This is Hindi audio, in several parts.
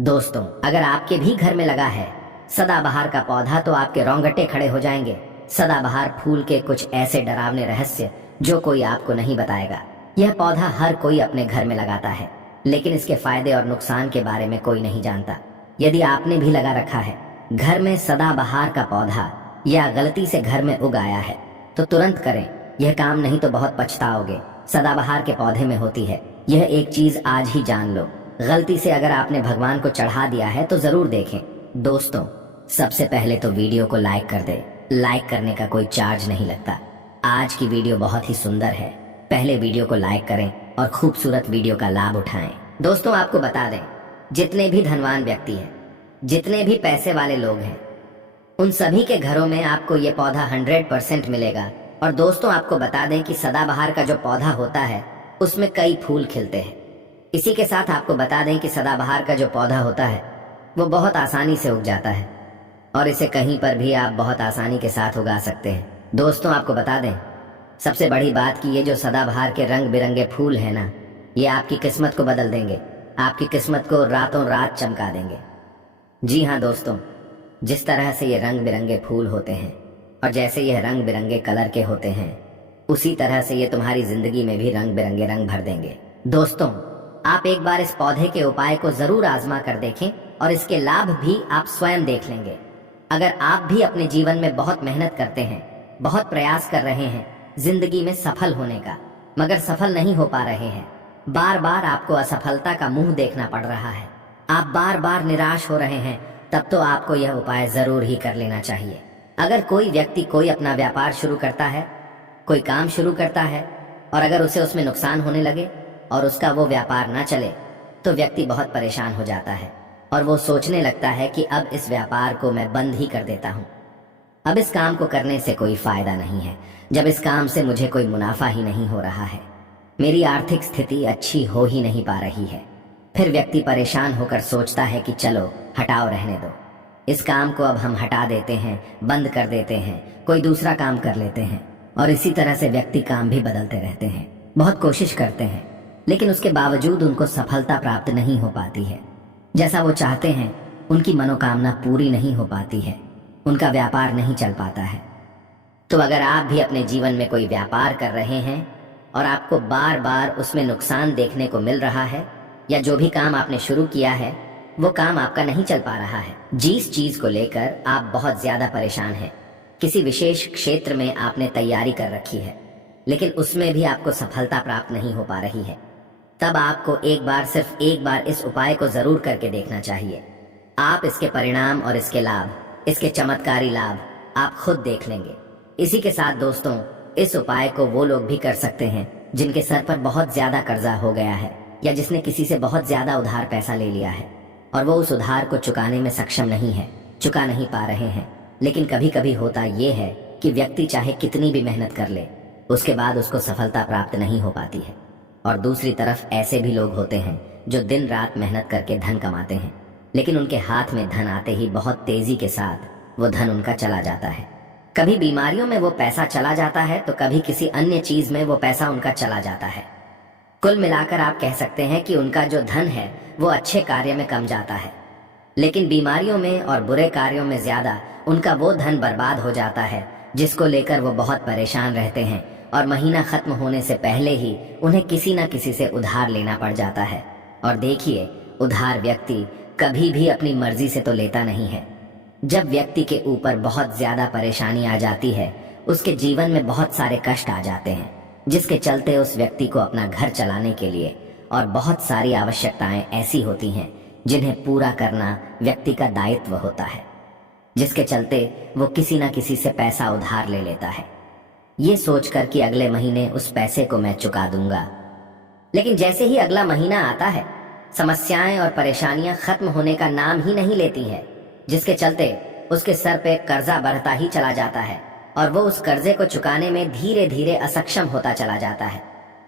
दोस्तों, अगर आपके भी घर में लगा है सदाबहार का पौधा तो आपके रोंगटे खड़े हो जाएंगे। सदाबहार फूल के कुछ ऐसे डरावने रहस्य जो कोई आपको नहीं बताएगा। यह पौधा हर कोई अपने घर में लगाता है, लेकिन इसके फायदे और नुकसान के बारे में कोई नहीं जानता। यदि आपने भी लगा रखा है घर में सदाबहार का पौधा या गलती से घर में उग आया है तो तुरंत करें यह काम, नहीं तो बहुत पछताओगे। सदाबहार के पौधे में होती है यह एक चीज, आज ही जान लो। गलती से अगर आपने भगवान को चढ़ा दिया है तो जरूर देखें। दोस्तों, सबसे पहले तो वीडियो को लाइक कर दे। लाइक करने का कोई चार्ज नहीं लगता। आज की वीडियो बहुत ही सुंदर है, पहले वीडियो को लाइक करें और खूबसूरत वीडियो का लाभ उठाएं। दोस्तों, आपको बता दें, जितने भी धनवान व्यक्ति हैं, जितने भी पैसे वाले लोग हैं, उन सभी के घरों में आपको ये पौधा 100% मिलेगा। और दोस्तों, आपको बता दें कि सदाबहार का जो पौधा होता है उसमें कई फूल खिलते हैं। इसी के साथ आपको बता दें कि सदाबहार का जो पौधा होता है वो बहुत आसानी से उग जाता है और इसे कहीं पर भी आप बहुत आसानी के साथ उगा सकते हैं। दोस्तों, आपको बता दें, सबसे बड़ी बात कि ये जो सदाबहार के रंग बिरंगे फूल हैं ना, ये आपकी किस्मत को बदल देंगे, आपकी किस्मत को रातों रात चमका देंगे। जी हाँ दोस्तों, जिस तरह से ये रंग बिरंगे फूल होते हैं और जैसे यह रंग बिरंगे कलर के होते हैं, उसी तरह से ये तुम्हारी जिंदगी में भी रंग बिरंगे रंग भर देंगे। दोस्तों, आप एक बार इस पौधे के उपाय को जरूर आजमा कर देखें और इसके लाभ भी आप स्वयं देख लेंगे। अगर आप भी अपने जीवन में बहुत मेहनत करते हैं, बहुत प्रयास कर रहे हैं जिंदगी में सफल होने का, मगर सफल नहीं हो पा रहे हैं, बार बार आपको असफलता का मुंह देखना पड़ रहा है, आप बार बार निराश हो रहे हैं, तब तो आपको यह उपाय जरूर ही कर लेना चाहिए। अगर कोई व्यक्ति कोई अपना व्यापार शुरू करता है, कोई काम शुरू करता है और अगर उसे उसमें नुकसान होने लगे और उसका वो व्यापार ना चले तो व्यक्ति बहुत परेशान हो जाता है और वो सोचने लगता है कि अब इस व्यापार को मैं बंद ही कर देता हूँ, अब इस काम को करने से कोई फायदा नहीं है, जब इस काम से मुझे कोई मुनाफा ही नहीं हो रहा है, मेरी आर्थिक स्थिति अच्छी हो ही नहीं पा रही है। फिर व्यक्ति परेशान होकर सोचता है कि चलो हटाओ, रहने दो, इस काम को अब हम हटा देते हैं, बंद कर देते हैं, कोई दूसरा काम कर लेते हैं। और इसी तरह से व्यक्ति काम भी बदलते रहते हैं, बहुत कोशिश करते हैं, लेकिन उसके बावजूद उनको सफलता प्राप्त नहीं हो पाती है। जैसा वो चाहते हैं उनकी मनोकामना पूरी नहीं हो पाती है, उनका व्यापार नहीं चल पाता है। तो अगर आप भी अपने जीवन में कोई व्यापार कर रहे हैं और आपको बार बार उसमें नुकसान देखने को मिल रहा है, या जो भी काम आपने शुरू किया है वो काम आपका नहीं चल पा रहा है, जिस चीज को लेकर आप बहुत ज्यादा परेशान हैं, किसी विशेष क्षेत्र में आपने तैयारी कर रखी है लेकिन उसमें भी आपको सफलता प्राप्त नहीं हो पा रही है, तब आपको एक बार, सिर्फ एक बार इस उपाय को जरूर करके देखना चाहिए। आप इसके परिणाम और इसके लाभ, इसके चमत्कारी लाभ आप खुद देख लेंगे। इसी के साथ दोस्तों, इस उपाय को वो लोग भी कर सकते हैं जिनके सर पर बहुत ज्यादा कर्जा हो गया है या जिसने किसी से बहुत ज्यादा उधार पैसा ले लिया है और वो उस उधार को चुकाने में सक्षम नहीं है, चुका नहीं पा रहे हैं। लेकिन कभी कभी होता ये है कि व्यक्ति चाहे कितनी भी मेहनत कर ले, उसके बाद उसको सफलता प्राप्त नहीं हो पाती है। और दूसरी तरफ ऐसे भी लोग होते हैं जो दिन रात मेहनत करके धन कमाते हैं, लेकिन उनके हाथ में धन आते ही बहुत तेजी के साथ वो धन उनका चला जाता है। कभी बीमारियों में वो पैसा चला जाता है तो कभी किसी अन्य चीज में वो पैसा उनका चला जाता है। कुल मिलाकर आप कह सकते हैं कि उनका जो धन है वो अच्छे कार्य में कम जाता है, लेकिन बीमारियों में और बुरे कार्यों में ज्यादा उनका वो धन बर्बाद हो जाता है जिसको लेकर वो बहुत परेशान रहते हैं और महीना खत्म होने से पहले ही उन्हें किसी न किसी से उधार लेना पड़ जाता है। और देखिए, उधार व्यक्ति कभी भी अपनी मर्जी से तो लेता नहीं है। जब व्यक्ति के ऊपर बहुत ज्यादा परेशानी आ जाती है, उसके जीवन में बहुत सारे कष्ट आ जाते हैं, जिसके चलते उस व्यक्ति को अपना घर चलाने के लिए और बहुत सारी आवश्यकताएं ऐसी होती हैं जिन्हें पूरा करना व्यक्ति का दायित्व होता है, जिसके चलते वो किसी न किसी से पैसा उधार ले लेता है, ये सोचकर कि अगले महीने उस पैसे को मैं चुका दूंगा। लेकिन जैसे ही अगला महीना आता है, समस्याएं और परेशानियां खत्म होने का नाम ही नहीं लेती हैं, जिसके चलते उसके सर पे कर्जा बढ़ता ही चला जाता है और वो उस कर्जे को चुकाने में धीरे धीरे असक्षम होता चला जाता है।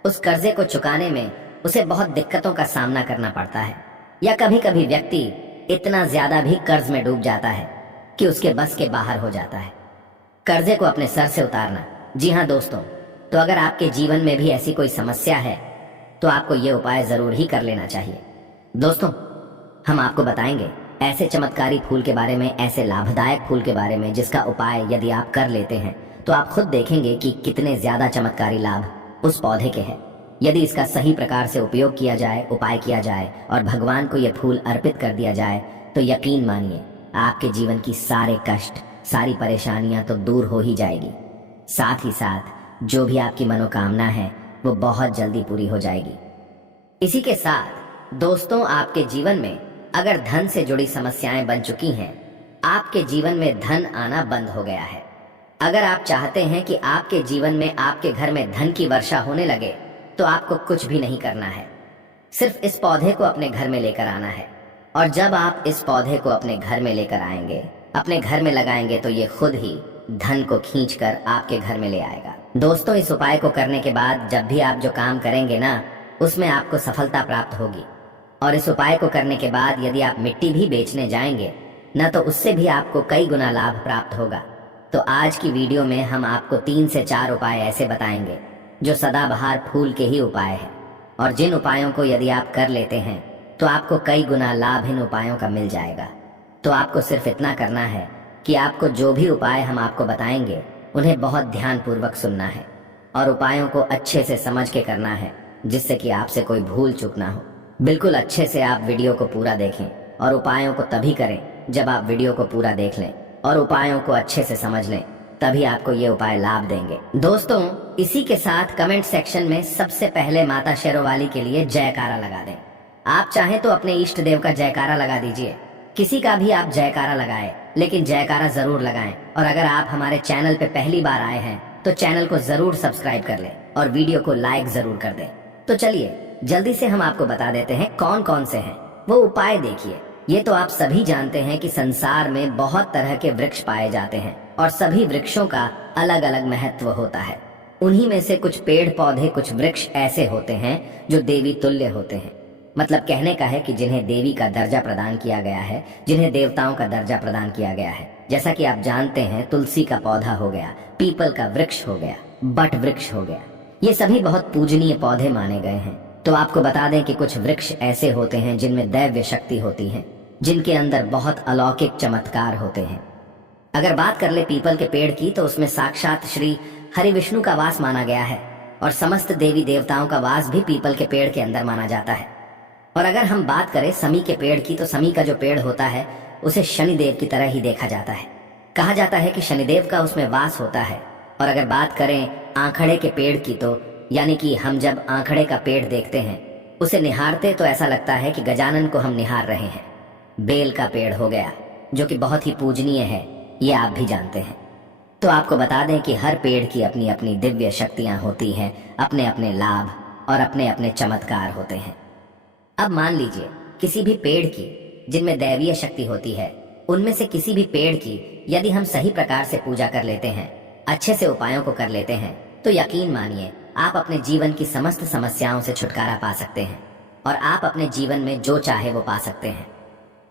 उस कर्जे को चुकाने में उसे बहुत दिक्कतों का सामना करना पड़ता है, या कभी कभी व्यक्ति इतना ज्यादा भी कर्ज में डूब जाता है कि उसके बस के बाहर हो जाता है कर्जे को अपने सर से उतारना। जी हाँ दोस्तों, तो अगर आपके जीवन में भी ऐसी कोई समस्या है तो आपको ये उपाय जरूर ही कर लेना चाहिए। दोस्तों, हम आपको बताएंगे ऐसे चमत्कारी फूल के बारे में, ऐसे लाभदायक फूल के बारे में जिसका उपाय यदि आप कर लेते हैं तो आप खुद देखेंगे कि कितने ज्यादा चमत्कारी लाभ उस पौधे के हैं। यदि इसका सही प्रकार से उपयोग किया जाए, उपाय किया जाए और भगवान को यह फूल अर्पित कर दिया जाए तो यकीन मानिए आपके जीवन की सारे कष्ट, सारी परेशानियां तो दूर हो ही जाएगी। साथ ही साथ जो भी आपकी मनोकामना है वो बहुत जल्दी पूरी हो जाएगी। इसी के साथ दोस्तों, आपके जीवन में अगर धन से जुड़ी समस्याएं बन चुकी हैं, आपके जीवन में धन आना बंद हो गया है, अगर आप चाहते हैं कि आपके जीवन में, आपके घर में धन की वर्षा होने लगे, तो आपको कुछ भी नहीं करना है। सिर्फ इस पौधे को अपने घर में लेकर आना है और जब आप इस पौधे को अपने घर में लेकर आएंगे, अपने घर में लगाएंगे तो ये खुद ही धन को खींचकर आपके घर में ले आएगा। दोस्तों, इस उपाय को करने के बाद जब भी आप जो काम करेंगे ना, उसमें आपको सफलता प्राप्त होगी। और इस उपाय को करने के बाद यदि आप मिट्टी भी बेचने जाएंगे ना, तो उससे भी आपको कई गुना लाभ प्राप्त होगा। तो आज की वीडियो में हम आपको 3 से 4 उपाय ऐसे बताएंगे जो सदाबहार फूल के ही उपाय हैं, और जिन उपायों को यदि आप कर लेते हैं तो आपको कई गुना लाभ इन उपायों का मिल जाएगा। तो आपको सिर्फ इतना करना है कि आपको जो भी उपाय हम आपको बताएंगे उन्हें बहुत ध्यानपूर्वक सुनना है और उपायों को अच्छे से समझ के करना है, जिससे कि आपसे कोई भूल चूक ना हो। बिल्कुल अच्छे से आप वीडियो को पूरा देखें और उपायों को तभी करें जब आप वीडियो को पूरा देख लें और उपायों को अच्छे से समझ लें, तभी आपको ये उपाय लाभ देंगे। दोस्तों, इसी के साथ कमेंट सेक्शन में सबसे पहले माता शेरोवाली के लिए जयकारा लगा दें। आप चाहें तो अपने इष्ट देव का जयकारा लगा दीजिए, किसी का भी आप जयकारा लगाएं, लेकिन जयकारा जरूर लगाएं। और अगर आप हमारे चैनल पे पहली बार आए हैं तो चैनल को जरूर सब्सक्राइब कर लें और वीडियो को लाइक जरूर कर दें। तो चलिए जल्दी से हम आपको बता देते हैं कौन कौन से हैं वो उपाय। देखिए, ये तो आप सभी जानते हैं कि संसार में बहुत तरह के वृक्ष पाए जाते हैं और सभी वृक्षों का अलग अलग महत्व होता है। उन्हीं में से कुछ पेड़ पौधे, कुछ वृक्ष ऐसे होते हैं जो देवी तुल्य होते हैं। मतलब कहने का है कि जिन्हें देवी का दर्जा प्रदान किया गया है, जिन्हें देवताओं का दर्जा प्रदान किया गया है। जैसा कि आप जानते हैं, तुलसी का पौधा हो गया, पीपल का वृक्ष हो गया, बट वृक्ष हो गया, ये सभी बहुत पूजनीय पौधे माने गए हैं। तो आपको बता दें कि कुछ वृक्ष ऐसे होते हैं जिनमें दैव्य शक्ति होती है, जिनके अंदर बहुत अलौकिक चमत्कार होते हैं। अगर बात कर ले पीपल के पेड़ की, तो उसमें साक्षात श्री हरि विष्णु का वास माना गया है और समस्त देवी देवताओं का वास भी पीपल के पेड़ के अंदर माना जाता है। और अगर हम बात करें समी के पेड़ की, तो समी का जो पेड़ होता है उसे शनिदेव की तरह ही देखा जाता है। कहा जाता है कि शनिदेव का उसमें वास होता है। और अगर बात करें आंखड़े के पेड़ की, तो यानी कि हम जब आंखड़े का पेड़ देखते हैं, उसे निहारते तो ऐसा लगता है कि गजानन को हम निहार रहे हैं। बेल का पेड़ हो गया जो कि बहुत ही पूजनीय है, ये आप भी जानते हैं। तो आपको बता दें कि हर पेड़ की अपनी अपनी दिव्य शक्तियां होती हैं, अपने अपने लाभ और अपने अपने चमत्कार होते हैं। अब मान लीजिए किसी भी पेड़ की जिनमें दैवीय शक्ति होती है, उनमें से किसी भी पेड़ की यदि हम सही प्रकार से पूजा कर लेते हैं, अच्छे से उपायों को कर लेते हैं, तो यकीन मानिए आप अपने जीवन की समस्त समस्याओं से छुटकारा पा सकते हैं और आप अपने जीवन में जो चाहे वो पा सकते हैं।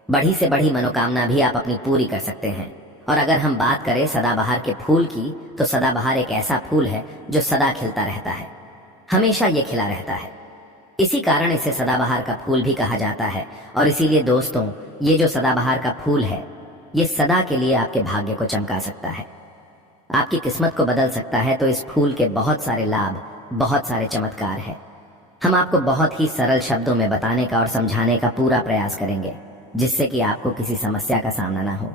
बड़ी से बड़ी मनोकामना भी आप अपनी पूरी कर सकते हैं। और अगर हम बात करें सदाबहार के फूल की, तो सदाबहार एक ऐसा फूल है जो सदा खिलता रहता है, हमेशा ये खिला रहता है। इसी कारण इसे सदाबहार का फूल भी कहा जाता है। और इसीलिए दोस्तों, ये जो सदाबहार का फूल है, ये सदा के लिए आपके भाग्य को चमका सकता है, आपकी किस्मत को बदल सकता है। तो इस फूल के बहुत सारे लाभ, बहुत सारे चमत्कार है। हम आपको बहुत ही सरल शब्दों में बताने का और समझाने का पूरा प्रयास करेंगे, जिससे कि आपको किसी समस्या का सामना ना हो।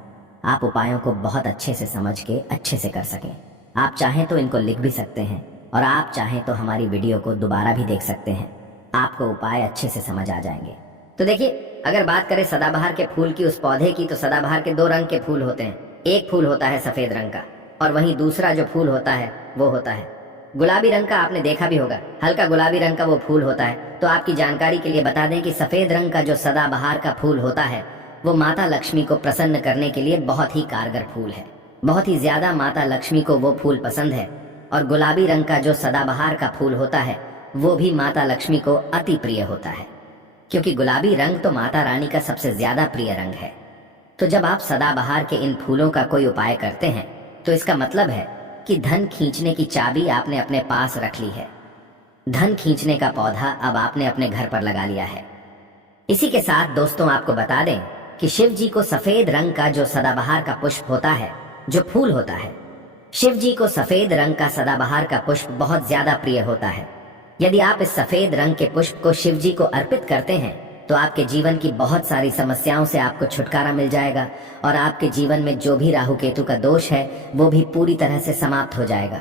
आप उपायों को बहुत अच्छे से समझ के अच्छे से कर सकें। आप चाहें तो इनको लिख भी सकते हैं और आप चाहें तो हमारी वीडियो को दोबारा भी देख सकते हैं, आपको उपाय अच्छे से समझ आ जाएंगे। तो देखिए, अगर बात करें सदाबहार के फूल की, उस पौधे की, तो सदाबहार के 2 रंग के फूल होते हैं। एक फूल होता है सफेद रंग का और वहीं दूसरा जो फूल होता है वो होता है गुलाबी रंग का। आपने देखा भी होगा, हल्का गुलाबी रंग का वो फूल होता है। तो आपकी जानकारी के लिए बता दें कि सफेद रंग का जो सदाबहार का फूल होता है वो माता लक्ष्मी को प्रसन्न करने के लिए बहुत ही कारगर फूल है। बहुत ही ज्यादा माता लक्ष्मी को वो फूल पसंद है। और गुलाबी रंग का जो सदाबहार का फूल होता है वो भी माता लक्ष्मी को अति प्रिय होता है, क्योंकि गुलाबी रंग तो माता रानी का सबसे ज्यादा प्रिय रंग है। तो जब आप सदाबहार के इन फूलों का कोई उपाय करते हैं, तो इसका मतलब है कि धन खींचने की चाबी आपने अपने पास रख ली है। धन खींचने का पौधा अब आपने अपने घर पर लगा लिया है। इसी के साथ दोस्तों आपको बता दें कि शिव जी को सफेद रंग का जो सदाबहार का पुष्प होता है, जो फूल होता है, शिव जी को सफेद रंग का सदाबहार का पुष्प बहुत ज्यादा प्रिय होता है। यदि आप इस सफेद रंग के पुष्प को शिव जी को अर्पित करते हैं तो आपके जीवन की बहुत सारी समस्याओं से आपको छुटकारा मिल जाएगा और आपके जीवन में जो भी राहु केतु का दोष है वो भी पूरी तरह से समाप्त हो जाएगा।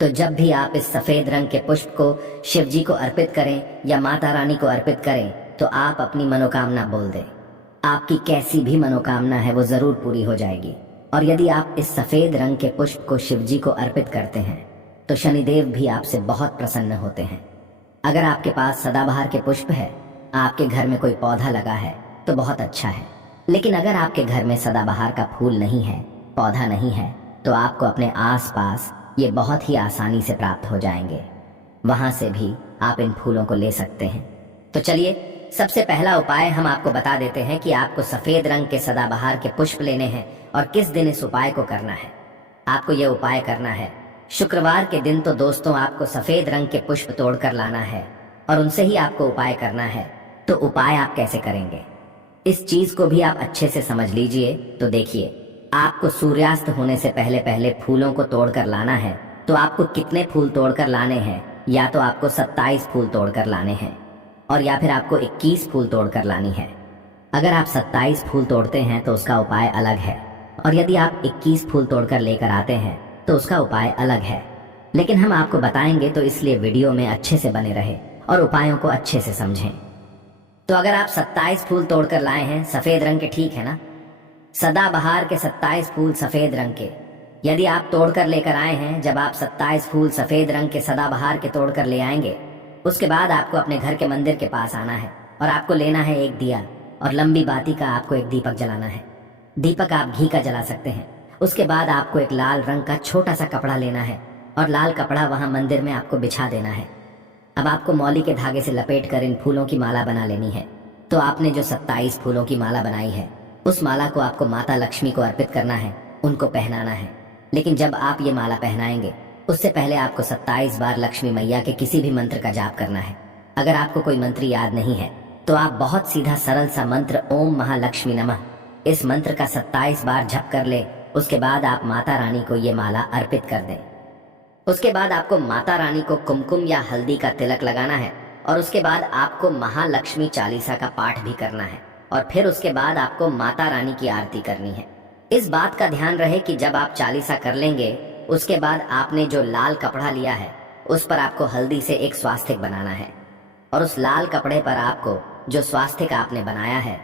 तो जब भी आप इस सफेद रंग के पुष्प को शिव जी को अर्पित करें या माता रानी को अर्पित करें तो आप अपनी मनोकामना बोल दें। आपकी कैसी भी मनोकामना है वो जरूर पूरी हो जाएगी। और यदि आप इस सफेद रंग के पुष्प को शिव जी को अर्पित करते हैं तो शनिदेव भी आपसे बहुत प्रसन्न होते हैं। अगर आपके पास सदाबहार के पुष्प है, आपके घर में कोई पौधा लगा है तो बहुत अच्छा है। लेकिन अगर आपके घर में सदाबहार का फूल नहीं है, पौधा नहीं है, तो आपको अपने आसपास ये बहुत ही आसानी से प्राप्त हो जाएंगे। वहां से भी आप इन फूलों को ले सकते हैं। तो चलिए सबसे पहला उपाय हम आपको बता देते हैं कि आपको सफेद रंग के सदाबहार के पुष्प लेने हैं और किस दिन इस उपाय को करना है। आपको यह उपाय करना है शुक्रवार के दिन। तो दोस्तों आपको सफेद रंग के पुष्प तोड़कर लाना है और उनसे ही आपको उपाय करना है। तो उपाय आप कैसे करेंगे, इस चीज को भी आप अच्छे से समझ लीजिए। तो देखिए, आपको सूर्यास्त होने से पहले पहले फूलों को तोड़कर लाना है। तो आपको कितने फूल तोड़कर लाने हैं, या तो आपको 27 फूल तोड़कर लाने हैं और या फिर आपको 21 फूल तोड़कर लानी है। अगर आप 27 फूल तोड़ते हैं तो उसका उपाय अलग है, और यदि आप 21 फूल तोड़कर लेकर आते हैं तो उसका उपाय अलग है। लेकिन हम आपको बताएंगे, तो इसलिए वीडियो में अच्छे से बने रहे और उपायों को अच्छे से समझें। तो अगर आप 27 फूल तोड़कर लाए हैं सफेद रंग के, ठीक है ना, सदाबहार के 27 फूल सफेद रंग के यदि आप तोड़कर लेकर आए हैं, जब आप 27 फूल सफेद रंग के सदाबहार के तोड़कर ले आएंगे, उसके बाद आपको अपने घर के मंदिर के पास आना है और आपको लेना है एक दिया और लंबी बाती का आपको एक दीपक जलाना है। दीपक आप घी का जला सकते हैं। उसके बाद आपको एक लाल रंग का छोटा सा कपड़ा लेना है और लाल कपड़ा वहां मंदिर में आपको बिछा देना है। अब आपको मौली के धागे से लपेट कर इन फूलों की माला बना लेनी है। तो आपने जो 27 फूलों की माला बनाई है, उस माला को आपको माता लक्ष्मी को अर्पित करना है, उनको पहनाना है। लेकिन जब आप ये माला पहनाएंगे उससे पहले आपको 27 बार लक्ष्मी मैया के किसी भी मंत्र का जाप करना है। अगर आपको कोई मंत्र याद नहीं है तो आप बहुत सीधा सरल सा मंत्र ओम महालक्ष्मी नमः, इस मंत्र का 27 बार जप कर ले। उसके बाद आप माता रानी को ये माला अर्पित कर दें। उसके बाद आपको माता रानी को कुमकुम या हल्दी का तिलक लगाना है और उसके बाद आपको महालक्ष्मी चालीसा का पाठ भी करना है और फिर उसके बाद आपको माता रानी की आरती करनी है। इस बात का ध्यान रहे कि जब आप चालीसा कर लेंगे उसके बाद आपने जो लाल कपड़ा लिया है उस पर आपको हल्दी से एक स्वास्तिक बनाना है और उस लाल कपड़े पर आपको जो स्वास्तिक आपने बनाया है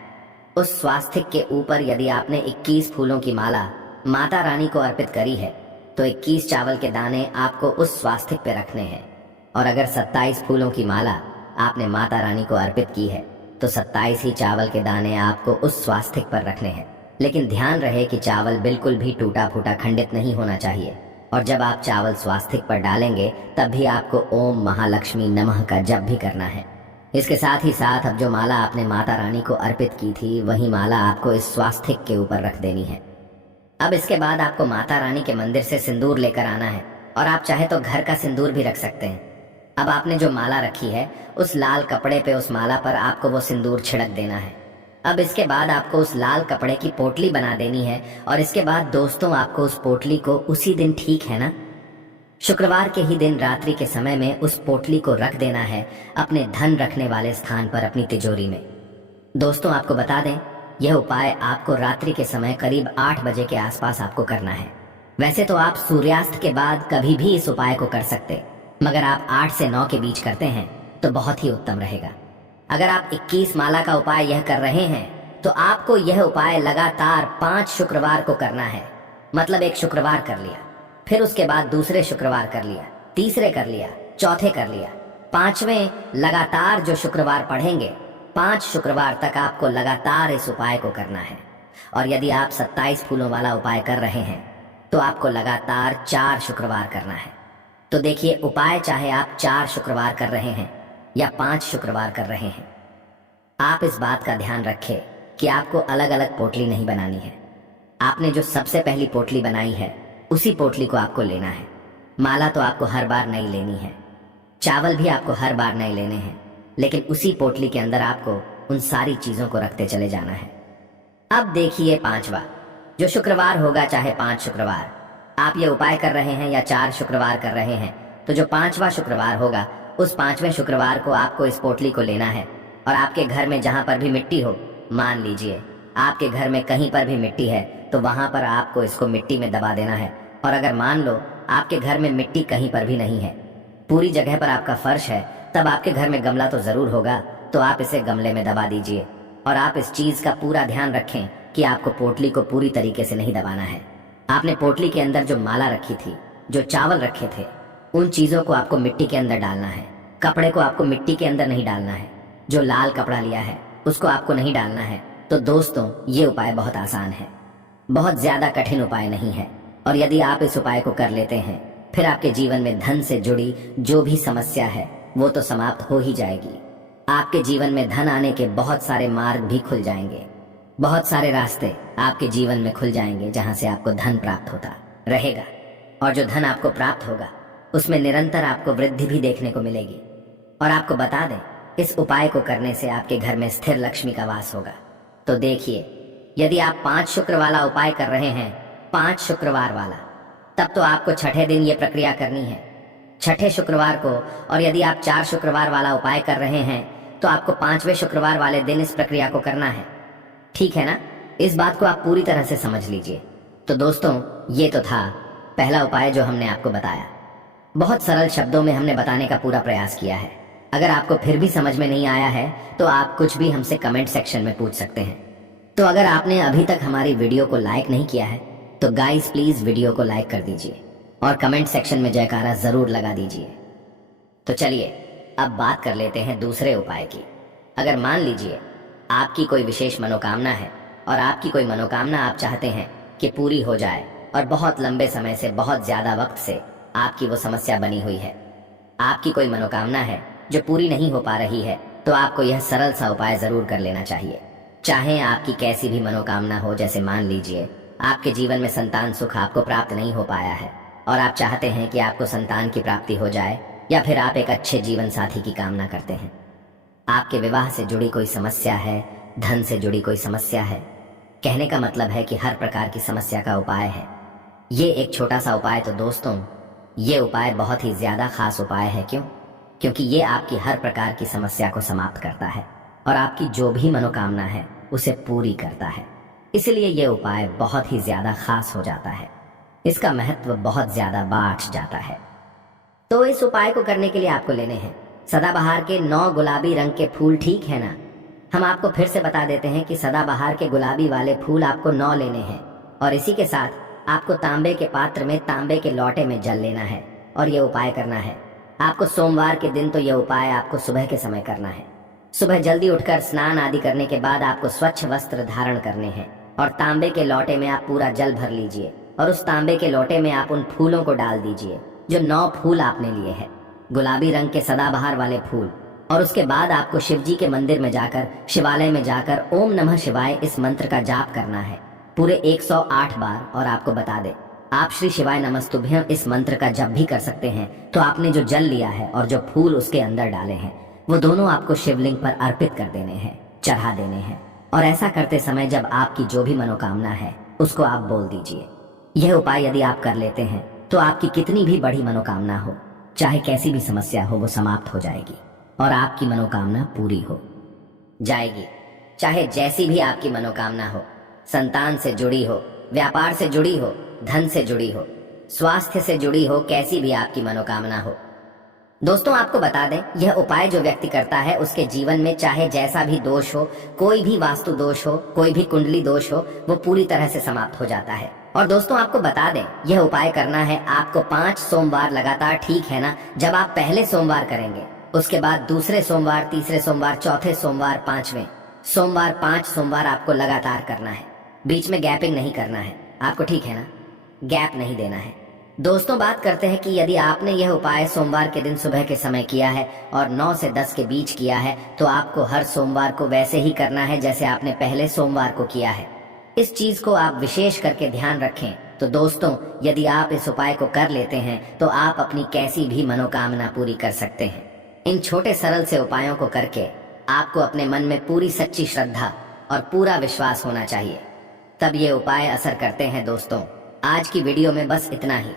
उस स्वास्तिक के ऊपर यदि आपने 21 फूलों की माला माता रानी को अर्पित करी है तो 21 चावल के दाने आपको उस स्वास्तिक पे रखने हैं। और अगर 27 फूलों की माला आपने माता रानी को अर्पित की है तो 27 ही चावल के दाने आपको उस स्वास्तिक पर रखने हैं। लेकिन ध्यान रहे कि चावल बिल्कुल भी टूटा फूटा खंडित नहीं होना चाहिए। और जब आप चावल स्वास्तिक पर डालेंगे तब भी आपको ओम महालक्ष्मी नमः का जप भी करना है। इसके साथ ही साथ अब जो माला आपने माता रानी को अर्पित की थी वही माला आपको इस स्वास्तिक के ऊपर रख देनी है। अब इसके बाद आपको माता रानी के मंदिर से सिंदूर लेकर आना है और आप चाहे तो घर का सिंदूर भी रख सकते हैं। अब आपने जो माला रखी है उस लाल कपड़े पे उस माला पर आपको वो सिंदूर छिड़क देना है। अब इसके बाद आपको उस लाल कपड़े की पोटली बना देनी है और इसके बाद दोस्तों आपको उस पोटली को उसी दिन, ठीक है ना, शुक्रवार के ही दिन रात्रि के समय में उस पोटली को रख देना है अपने धन रखने वाले स्थान पर, अपनी तिजोरी में। दोस्तों आपको बता दें, यह उपाय आपको रात्रि के समय करीब 8 बजे के आसपास आपको करना है। वैसे तो आप सूर्यास्त के बाद कभी भी इस उपाय को कर सकते, मगर आप 8 से 9 के बीच करते हैं तो बहुत ही उत्तम रहेगा। अगर आप 21 माला का उपाय यह कर रहे हैं तो आपको यह उपाय लगातार 5 शुक्रवार को करना है। मतलब एक शुक्रवार कर लिया, फिर उसके बाद दूसरे शुक्रवार कर लिया, तीसरे कर लिया, चौथे कर लिया, 5वें लगातार जो शुक्रवार पढ़ेंगे 5 शुक्रवार तक आपको लगातार इस उपाय को करना है। और यदि आप 27 फूलों वाला उपाय कर रहे हैं तो आपको लगातार 4 शुक्रवार करना है। तो देखिए, उपाय चाहे आप 4 शुक्रवार कर रहे हैं या 5 शुक्रवार कर रहे हैं, आप इस बात का ध्यान रखें कि आपको अलग अलग पोटली नहीं बनानी है। आपने जो सबसे पहली पोटली बनाई है उसी पोटली को आपको लेना है। माला तो आपको हर बार नहीं लेनी है, चावल भी आपको हर बार नहीं लेने हैं, लेकिन उसी पोटली के अंदर आपको उन सारी चीजों को रखते चले जाना है। अब देखिए पांचवा, जो शुक्रवार होगा, चाहे 5 शुक्रवार आप ये उपाय कर रहे हैं या 4 शुक्रवार कर रहे हैं, तो जो 5वां शुक्रवार होगा, उस 5वें शुक्रवार को आपको इस पोटली को लेना है और आपके घर में जहां पर भी मिट्टी हो, मान लीजिए आपके घर में कहीं पर भी मिट्टी है, तो वहां पर आपको इसको मिट्टी में दबा देना है। और अगर मान लो आपके घर में मिट्टी कहीं पर भी नहीं है, पूरी जगह पर आपका फर्श है, तब आपके घर में गमला तो जरूर होगा, तो आप इसे गमले में दबा दीजिए। और आप इस चीज का पूरा ध्यान रखें कि आपको पोटली को पूरी तरीके से नहीं दबाना है। आपने पोटली के अंदर जो माला रखी थी, जो चावल रखे थे, उन चीजों को आपको मिट्टी के अंदर डालना है। कपड़े को आपको मिट्टी के अंदर नहीं डालना है। जो लाल कपड़ा लिया है उसको आपको नहीं डालना है। तो दोस्तों, ये उपाय बहुत आसान है, बहुत ज्यादा कठिन उपाय नहीं है। और यदि आप इस उपाय को कर लेते हैं, फिर आपके जीवन में धन से जुड़ी जो भी समस्या है वो तो समाप्त हो ही जाएगी। आपके जीवन में धन आने के बहुत सारे मार्ग भी खुल जाएंगे, बहुत सारे रास्ते आपके जीवन में खुल जाएंगे जहां से आपको धन प्राप्त होता रहेगा। और जो धन आपको प्राप्त होगा उसमें निरंतर आपको वृद्धि भी देखने को मिलेगी। और आपको बता दें, इस उपाय को करने से आपके घर में स्थिर लक्ष्मी का वास होगा। तो देखिए, यदि आप 5 शुक्र वाला उपाय कर रहे हैं, 5 शुक्रवार वाला, तब तो आपको छठे दिन ये प्रक्रिया करनी है, छठे शुक्रवार को। और यदि आप 4 शुक्रवार वाला उपाय कर रहे हैं, तो आपको 5वें शुक्रवार वाले दिन इस प्रक्रिया को करना है। ठीक है ना? इस बात को आप पूरी तरह से समझ लीजिए। तो दोस्तों, ये तो था पहला उपाय जो हमने आपको बताया। बहुत सरल शब्दों में हमने बताने का पूरा प्रयास किया है। अगर आपको फिर भी समझ में नहीं आया है तो आप कुछ भी हमसे कमेंट सेक्शन में पूछ सकते हैं। तो अगर आपने अभी तक हमारी वीडियो को लाइक नहीं किया है तो गाइस प्लीज वीडियो को लाइक कर दीजिए और कमेंट सेक्शन में जयकारा जरूर लगा दीजिए। तो चलिए अब बात कर लेते हैं दूसरे उपाय की। अगर मान लीजिए आपकी कोई विशेष मनोकामना है और आपकी कोई मनोकामना आप चाहते हैं कि पूरी हो जाए और बहुत लंबे समय से, बहुत ज्यादा वक्त से आपकी वो समस्या बनी हुई है, आपकी कोई मनोकामना है जो पूरी नहीं हो पा रही है, तो आपको यह सरल सा उपाय जरूर कर लेना चाहिए। चाहे आपकी कैसी भी मनोकामना हो, जैसे मान लीजिए आपके जीवन में संतान सुख आपको प्राप्त नहीं हो पाया है और आप चाहते हैं कि आपको संतान की प्राप्ति हो जाए, या फिर आप एक अच्छे जीवन साथी की कामना करते हैं, आपके विवाह से जुड़ी कोई समस्या है, धन से जुड़ी कोई समस्या है, कहने का मतलब है कि हर प्रकार की समस्या का उपाय है ये एक छोटा सा उपाय। तो दोस्तों, ये उपाय बहुत ही ज्यादा खास उपाय है। क्यों? क्योंकि ये आपकी हर प्रकार की समस्या को समाप्त करता है और आपकी जो भी मनोकामना है उसे पूरी करता है। इसलिए ये उपाय बहुत ही ज्यादा खास हो जाता है, इसका महत्व बहुत ज्यादा बढ़ जाता है। तो इस उपाय को करने के लिए आपको लेने हैं सदाबहार के 9 गुलाबी रंग के फूल। ठीक है ना? हम आपको फिर से बता देते हैं कि सदाबहार के गुलाबी वाले फूल आपको 9 लेने हैं और इसी के साथ आपको तांबे के पात्र में, तांबे के लोटे में जल लेना है और ये उपाय करना है। आपको सोमवार के दिन तो यह उपाय आपको सुबह के समय करना है। सुबह जल्दी उठकर स्नान आदि करने के बाद आपको स्वच्छ वस्त्र धारण करने हैं और तांबे के लोटे में आप पूरा जल भर लीजिए और उस तांबे के लोटे में आप उन फूलों को डाल दीजिए जो 9 फूल आपने लिए हैं, गुलाबी रंग के सदाबहार वाले फूल। और उसके बाद आपको शिव जी के मंदिर में जाकर, शिवालय में जाकर ओम नमः शिवाय इस मंत्र का जाप करना है पूरे 108 बार। और आपको बता दे, आप श्री शिवाय नमस्तुभ्यं इस मंत्र का जप भी कर सकते हैं। तो आपने जो जल लिया है और जो फूल उसके अंदर डाले हैं, वो दोनों आपको शिवलिंग पर अर्पित कर देने हैं, चढ़ा देने हैं। और ऐसा करते समय जब आपकी जो भी मनोकामना है उसको आप बोल दीजिए। यह उपाय यदि आप कर लेते हैं तो आपकी कितनी भी बड़ी मनोकामना हो, चाहे कैसी भी समस्या हो, वो समाप्त हो जाएगी और आपकी मनोकामना पूरी हो जाएगी। चाहे जैसी भी आपकी मनोकामना हो, संतान से जुड़ी हो, व्यापार से जुड़ी हो, धन से जुड़ी हो, स्वास्थ्य से जुड़ी हो, कैसी भी आपकी मनोकामना हो। दोस्तों, आपको बता दें, यह उपाय जो व्यक्ति करता है उसके जीवन में चाहे जैसा भी दोष हो, कोई भी वास्तु दोष हो, कोई भी कुंडली दोष हो, वो पूरी तरह से समाप्त हो जाता है। और दोस्तों, आपको बता दें, यह उपाय करना है आपको 5 सोमवार लगातार। ठीक है ना? जब आप पहले सोमवार करेंगे, उसके बाद दूसरे सोमवार, तीसरे सोमवार, चौथे सोमवार, 5वें सोमवार, 5 सोमवार आपको लगातार करना है, बीच में गैपिंग नहीं करना है आपको। ठीक है ना? गैप नहीं देना है। दोस्तों, बात करते हैं कि यदि आपने यह उपाय सोमवार के दिन सुबह के समय किया है और 9 से 10 के बीच किया है, तो आपको हर सोमवार को वैसे ही करना है जैसे आपने पहले सोमवार को किया है। इस चीज को आप विशेष करके ध्यान रखें। तो दोस्तों, यदि आप इस उपाय को कर लेते हैं तो आप अपनी कैसी भी मनोकामना पूरी कर सकते हैं। इन छोटे सरल से उपायों को करके आपको अपने मन में पूरी सच्ची श्रद्धा और पूरा विश्वास होना चाहिए, तब ये उपाय असर करते हैं। दोस्तों, आज की वीडियो में बस इतना ही।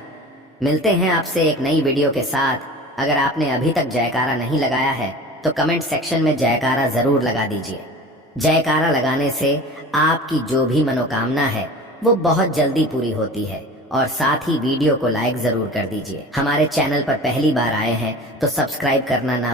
मिलते हैं आपसे एक नई वीडियो के साथ। अगर आपने अभी तक जयकारा नहीं लगाया है तो कमेंट सेक्शन में जयकारा जरूर लगा दीजिए। जयकारा लगाने से आपकी जो भी मनोकामना है वो बहुत जल्दी पूरी होती है। और साथ ही वीडियो को लाइक जरूर कर दीजिए। हमारे चैनल पर पहली बार आए हैं तो सब्सक्राइब करना ना